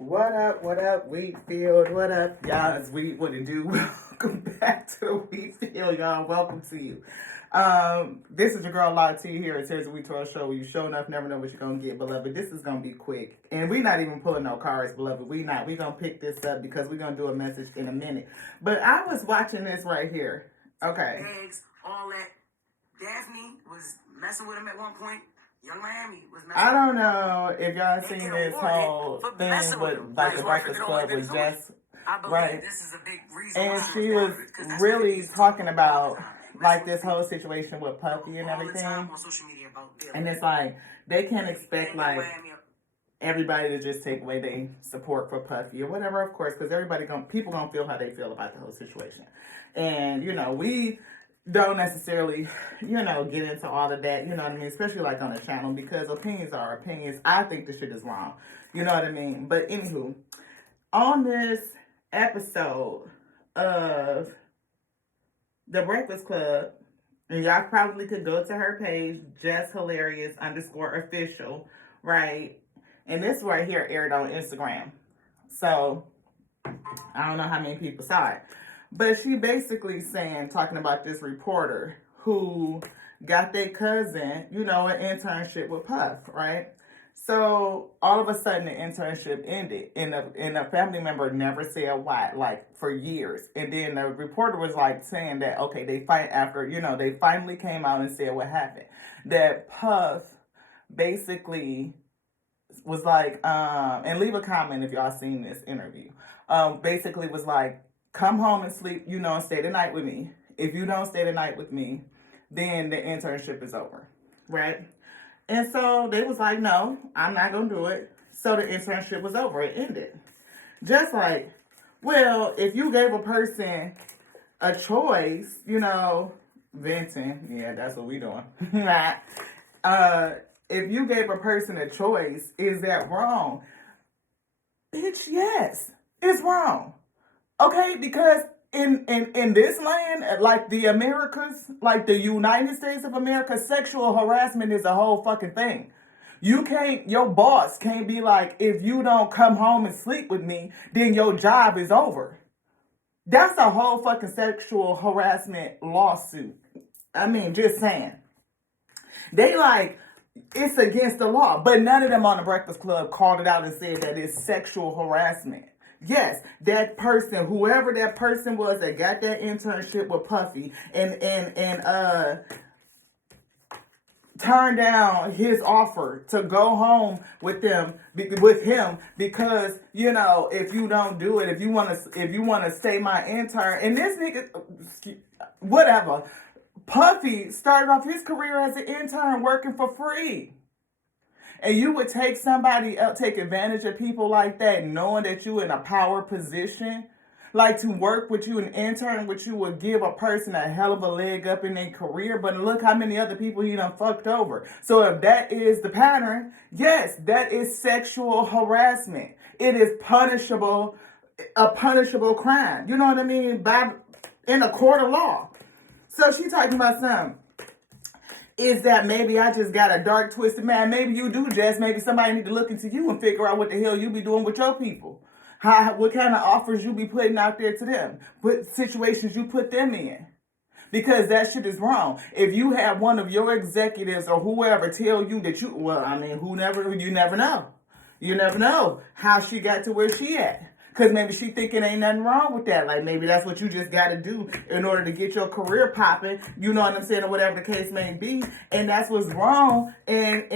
What up, Wheatfield? What up, y'all? It's Wheat, what it do? Welcome back to the Wheatfield, y'all. Welcome to you. This is your girl, LaT here. It's Here's a Wheat Twelve Show where you show enough, never know what you're going to get, beloved. This is going to be quick. And we're not even pulling no cards, beloved. We're going to pick this up because we're going to do a message in a minute. But I was watching this right here. Okay. Eggs, all that. Daphne was messing with him at one point. Young Miami was messing I don't know if y'all seen this whole thing with like the Breakfast Club with Jess, right? This is a big reason and she was really talking about like this whole situation with Puffy and everything. And it's like they can't expect like everybody to just take away their support for Puffy or whatever, of course, because people gonna feel how they feel about the whole situation. And we don't necessarily, get into all of that, you know what I mean? Especially like on a channel, because opinions are opinions. I think the shit is wrong. You know what I mean? But anywho, on this episode of The Breakfast Club, and y'all probably could go to her page, JessHilarious_official, right? And this right here aired on Instagram. So I don't know how many people saw it. But she basically talking about this reporter who got their cousin, an internship with Puff, right? So all of a sudden the internship ended and a family member never said why, like for years. And then the reporter was like saying that, okay, they finally came out and said what happened. That Puff basically was like, and leave a comment if y'all seen this interview, basically was like, come home and sleep, and stay the night with me. If you don't stay the night with me, then the internship is over, right? And so they was like, no, I'm not going to do it. So the internship was over. It ended. Just like, well, if you gave a person a choice, venting, yeah, that's what we doing. If you gave a person a choice, is that wrong? Bitch, yes, it's wrong. Okay, because in this land, like the Americas, like the United States of America, sexual harassment is a whole fucking thing. Your boss can't be like, if you don't come home and sleep with me, then your job is over. That's a whole fucking sexual harassment lawsuit. I mean, just saying. They like, it's against the law, but none of them on the Breakfast Club called it out and said that it's sexual harassment. Yes, that person, whoever that person was that got that internship with Puffy and turned down his offer to go home with him because if you don't do it, if you want to stay my intern, and this nigga, whatever, Puffy started off his career as an intern working for free. And you would take advantage of people like that, knowing that you're in a power position, like to work with you, an intern with you would give a person a hell of a leg up in their career. But look how many other people he done fucked over. So if that is the pattern, yes, that is sexual harassment. It is a punishable crime. You know what I mean? In a court of law. So she talking about something. Is that maybe I just got a dark, twisted man? Maybe you do, Jess. Maybe somebody need to look into you and figure out what the hell you be doing with your people. What kind of offers you be putting out there to them. What situations you put them in. Because that shit is wrong. If you have one of your executives or whoever tell you that you never know. You never know how she got to where she at. Because maybe she thinking ain't nothing wrong with that. Like maybe that's what you just got to do in order to get your career popping. You know what I'm saying? Or whatever the case may be. And that's what's wrong in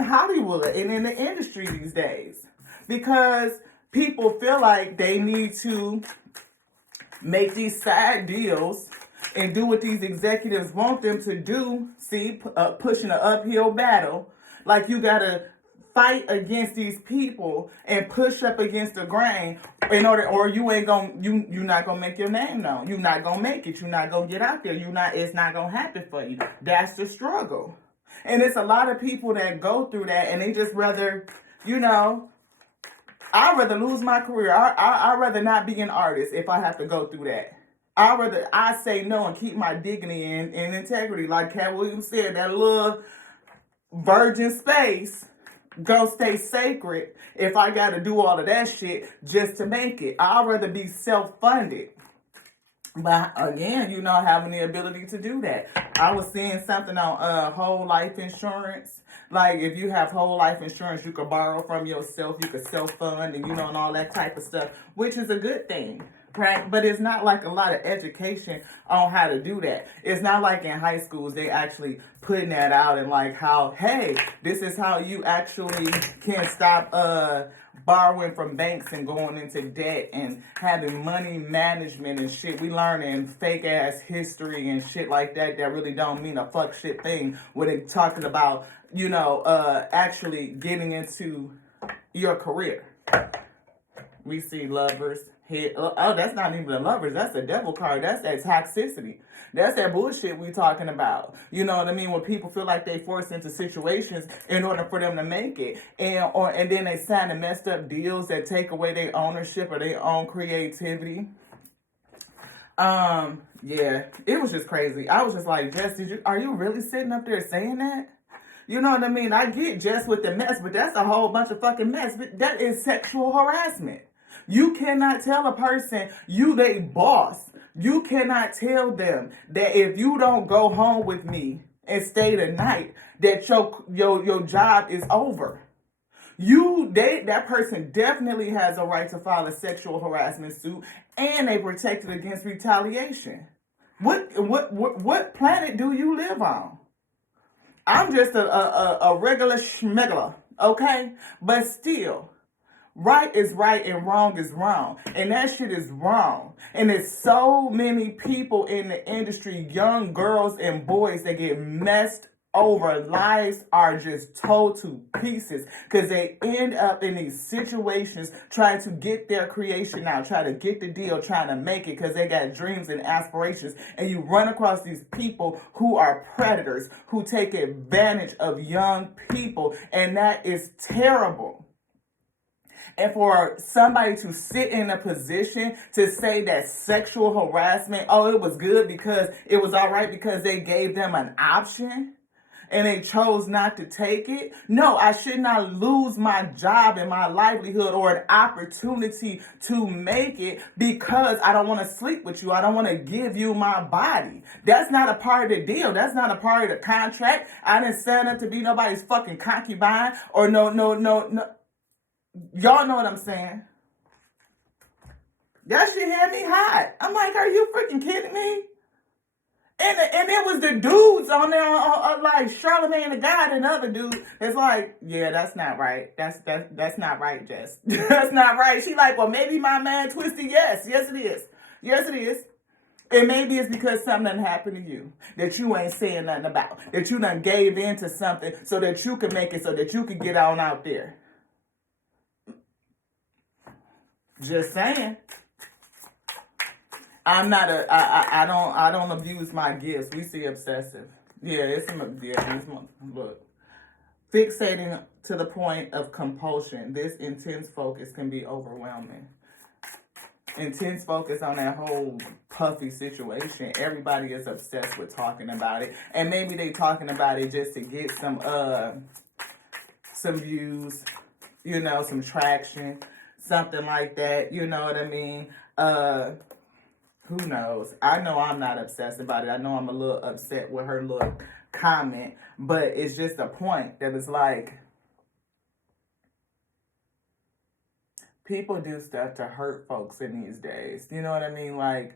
Hollywood and in the industry these days. Because people feel like they need to make these side deals and do what these executives want them to do. See, pushing an uphill battle. Like you got to fight against these people and push up against the grain or you're not gonna make your name known. You're not gonna make it. You're not gonna get out there. It's not gonna happen for you. That's the struggle. And it's a lot of people that go through that and they just rather, I'd rather lose my career. I'd rather not be an artist if I have to go through that. I say no and keep my dignity and integrity. Like Cat Williams said, that little virgin space go stay sacred if I got to do all of that shit just to make it. I'd rather be self-funded. But again, having the ability to do that. I was seeing something on whole life insurance. Like, if you have whole life insurance, you could borrow from yourself, you could self-fund, and and all that type of stuff, which is a good thing, right? But it's not like a lot of education on how to do that. It's not like in high schools they actually putting that out and like how, hey, this is how you actually can stop borrowing from banks and going into debt and having money management and shit. We learn in fake ass history and shit like that really don't mean a fuck shit thing when they talking about, actually getting into your career. We see lovers hit. Oh, that's not even the lovers. That's the devil card. That's that toxicity. That's that bullshit we talking about. You know what I mean? When people feel like they forced into situations in order for them to make it, and then they sign the messed up deals that take away their ownership or their own creativity. Yeah, it was just crazy. I was just like, Jess, are you really sitting up there saying that? You know what I mean? I get Jess with the mess, but that's a whole bunch of fucking mess. But that is sexual harassment. You cannot tell a person you they boss. You cannot tell them that if you don't go home with me and stay the night, that your job is over. That person definitely has a right to file a sexual harassment suit, and they protected against retaliation. What planet do you live on? I'm just a regular schmegler, okay? But still, right is right and wrong is wrong. And that shit is wrong. And there's so many people in the industry, young girls and boys, that get messed over. Lives are just told to pieces because they end up in these situations trying to get their creation out, trying to get the deal, trying to make it because they got dreams and aspirations. And you run across these people who are predators, who take advantage of young people, and that is terrible. And for somebody to sit in a position to say that sexual harassment, oh, it was good because it was all right because they gave them an option and they chose not to take it. No, I should not lose my job and my livelihood or an opportunity to make it because I don't want to sleep with you. I don't want to give you my body. That's not a part of the deal. That's not a part of the contract. I didn't sign up to be nobody's fucking concubine or no. Y'all know what I'm saying. That shit had me hot. I'm like, are you freaking kidding me? And it was the dudes on there, like Charlamagne the God and other dude. It's like, yeah, that's not right. That's not right, Jess. That's not right. She like, well, maybe my man twisted. Yes, it is. Yes, it is. And maybe it's because something done happened to you that you ain't saying nothing about. That you done gave in to something so that you can make it, so that you can get on out there. Just saying. I'm not I don't abuse my gifts. We see obsessive. Look. Fixating to the point of compulsion. This intense focus can be overwhelming. Intense focus on that whole puffy situation. Everybody is obsessed with talking about it. And maybe they talking about it just to get some views, some traction, something like that. You know what I mean? Who knows? I know I'm not obsessed about it. I know I'm a little upset with her little comment, but it's just a point that it's like, people do stuff to hurt folks in these days. You know what I mean? Like,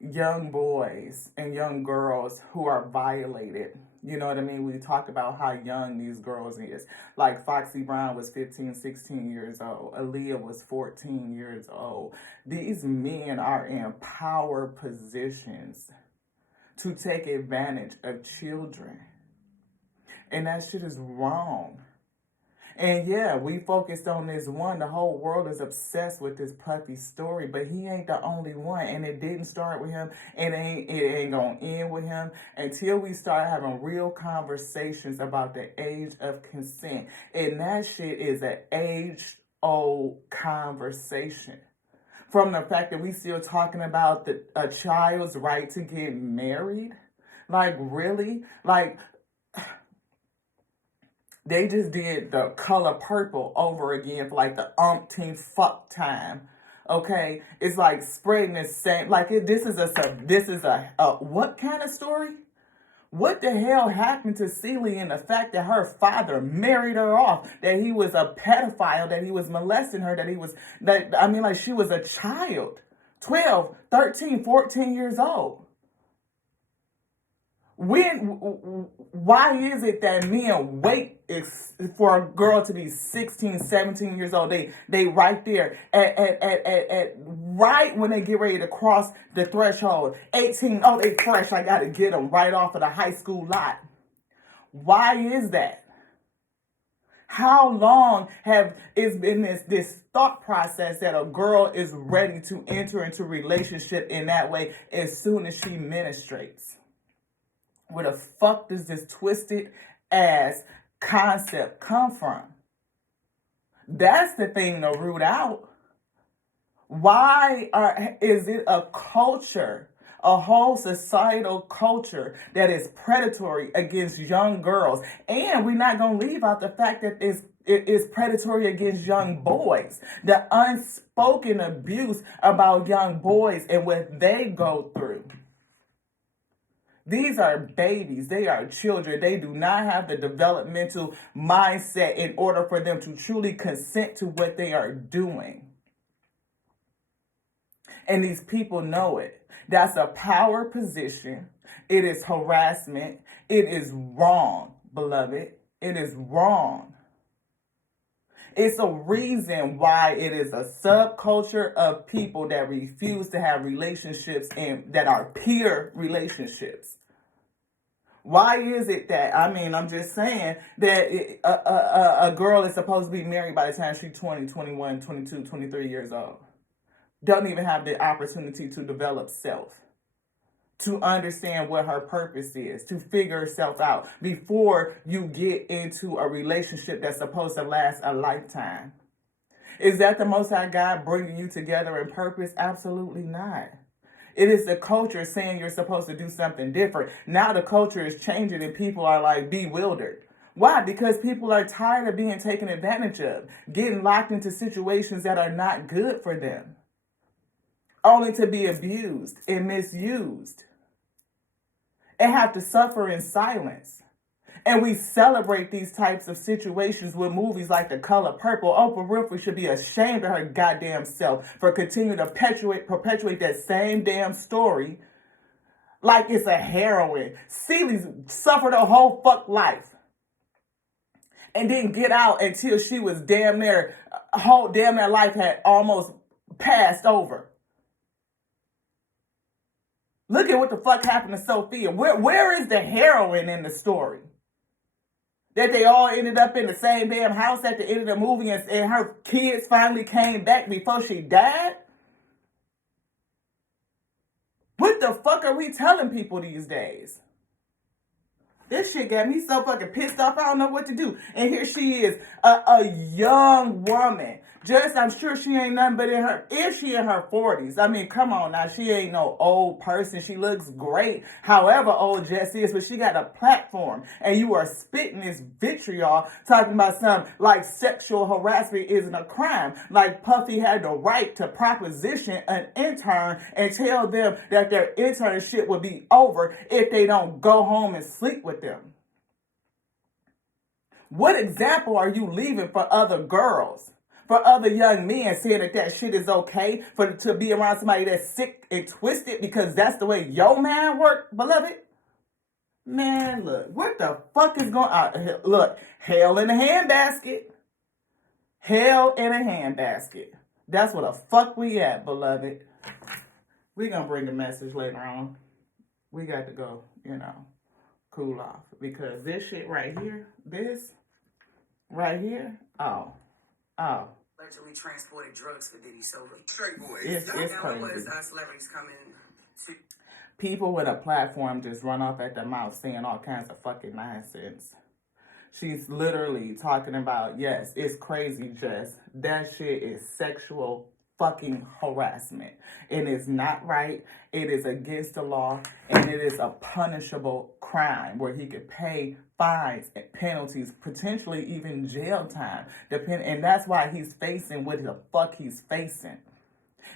young boys and young girls who are violated. You know what I mean? We talk about how young these girls is. Like, Foxy Brown was 15, 16 years old. Aaliyah was 14 years old. These men are in power positions to take advantage of children. And that shit is wrong. And yeah, we focused on this one. The whole world is obsessed with this puppy story, but he ain't the only one. And it didn't start with him, and it ain't gonna end with him until we start having real conversations about the age of consent. And that shit is an age-old conversation. From the fact that we still talking about a child's right to get married. Like, really? Like, They just did The Color Purple over again for like the umpteenth fuck time. Okay, it's like spreading the same. Like this is a what kind of story? What the hell happened to Celie and the fact that her father married her off, that he was a pedophile, that he was molesting her, like she was a child, 12, 13, 14 years old. Why is it that men wait for a girl to be 16, 17 years old? They right there at right when they get ready to cross the threshold. 18, oh, they fresh. I got to get them right off of the high school lot. Why is that? How long have it's been this thought process that a girl is ready to enter into a relationship in that way as soon as she menstruates? Where the fuck does this twisted ass concept come from? That's the thing to root out. Why is it a culture, a whole societal culture that is predatory against young girls? And we're not going to leave out the fact that it is predatory against young boys. The unspoken abuse about young boys and what they go through. These are babies. They are children. They do not have the developmental mindset in order for them to truly consent to what they are doing. And these people know it. That's a power position. It is harassment. It is wrong, beloved. It is wrong. It's a reason why it is a subculture of people that refuse to have relationships and that are peer relationships. Why is it that, I'm just saying that a girl is supposed to be married by the time she's 20, 21, 22, 23 years old. Doesn't even have the opportunity to develop self, to understand what her purpose is, to figure herself out before you get into a relationship that's supposed to last a lifetime. Is that the Most High God bringing you together in purpose? Absolutely not. It is the culture saying you're supposed to do something different. Now the culture is changing and people are like bewildered. Why? Because people are tired of being taken advantage of, getting locked into situations that are not good for them, only to be abused and misused and have to suffer in silence. And we celebrate these types of situations with movies like The Color Purple. Oprah Winfrey should be ashamed of her goddamn self for continuing to perpetuate that same damn story like it's a heroine. Celie's suffered her whole fuck life and didn't get out until she was damn near life had almost passed over. Look at what the fuck happened to Sophia. Where is the heroine in the story? That they all ended up in the same damn house at the end of the movie and her kids finally came back before she died? What the fuck are we telling people these days? This shit got me so fucking pissed off, I don't know what to do. And here she is, a young woman. Just, I'm sure she ain't nothing but if she in her 40s. Come on now, she ain't no old person. She looks great, however old Jess is, but she got a platform. And you are spitting this vitriol, talking about something like sexual harassment isn't a crime. Like Puffy had the right to proposition an intern and tell them that their internship would be over if they don't go home and sleep with them. What example are you leaving for other girls? For other young men saying that shit is okay to be around somebody that's sick and twisted because that's the way your man work, beloved? Man, look, what the fuck is going on? Look, hell in a handbasket. Hell in a handbasket. That's what the fuck we at, beloved. We gonna bring the message later on. We got to go, cool off. Because this shit right here, oh. Allegedly transported drugs for Diddy. So straight boys. It's crazy. Celebrities coming to people with a platform just run off at the mouth saying all kinds of fucking nonsense. She's literally talking about, yes, it's crazy, Jess. That shit is sexual fucking harassment. It is not right. It is against the law. And it is a punishable crime where he could pay fines, penalties, potentially even jail time. And that's why he's facing what the fuck he's facing.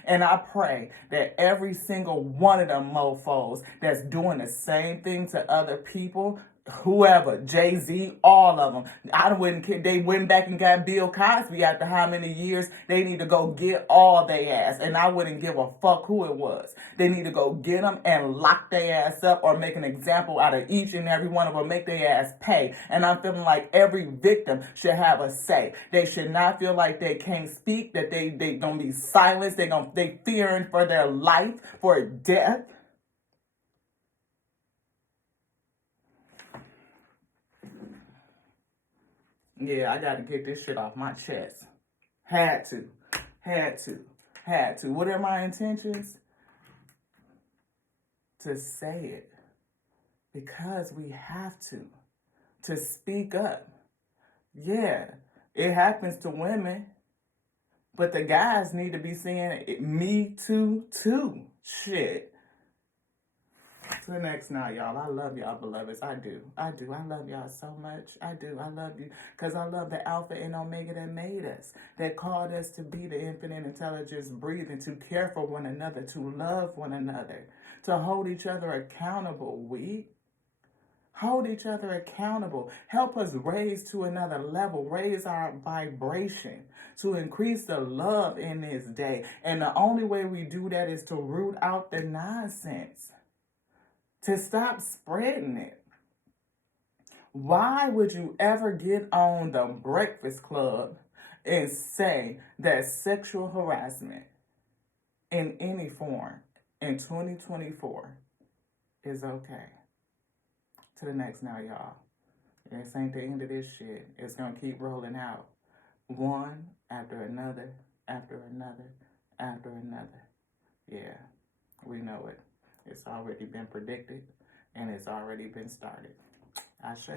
And I pray that every single one of them mofos that's doing the same thing to other people, whoever, Jay-Z, all of them, I wouldn't care. They went back and got Bill Cosby after how many years? They need to go get all their ass. And I wouldn't give a fuck who it was. They need to go get them and lock their ass up or make an example out of each and every one of them, make their ass pay. And I'm feeling like every victim should have a say. They should not feel like they can't speak, that they gonna be silenced, they fearing for their life, for death. Yeah, I got to get this shit off my chest. Had to. What are my intentions? To say it. Because we have to. To speak up. Yeah, it happens to women. But the guys need to be saying it, me too. Shit. To the next now, y'all. I love y'all, beloveds. I do. I love y'all so much. I do. I love you. Because I love the Alpha and Omega that made us. That called us to be the infinite intelligence breathing. To care for one another. To love one another. To hold each other accountable. Hold each other accountable. Help us raise to another level. Raise our vibration. To increase the love in this day. And the only way we do that is to root out the nonsense. To stop spreading it. Why would you ever get on the Breakfast Club and say that sexual harassment in any form in 2024 is okay? To the next now, y'all. This ain't the end of this shit. It's gonna keep rolling out. One after another, after another, after another. Yeah, we know it. It's already been predicted, and it's already been started. Ashe.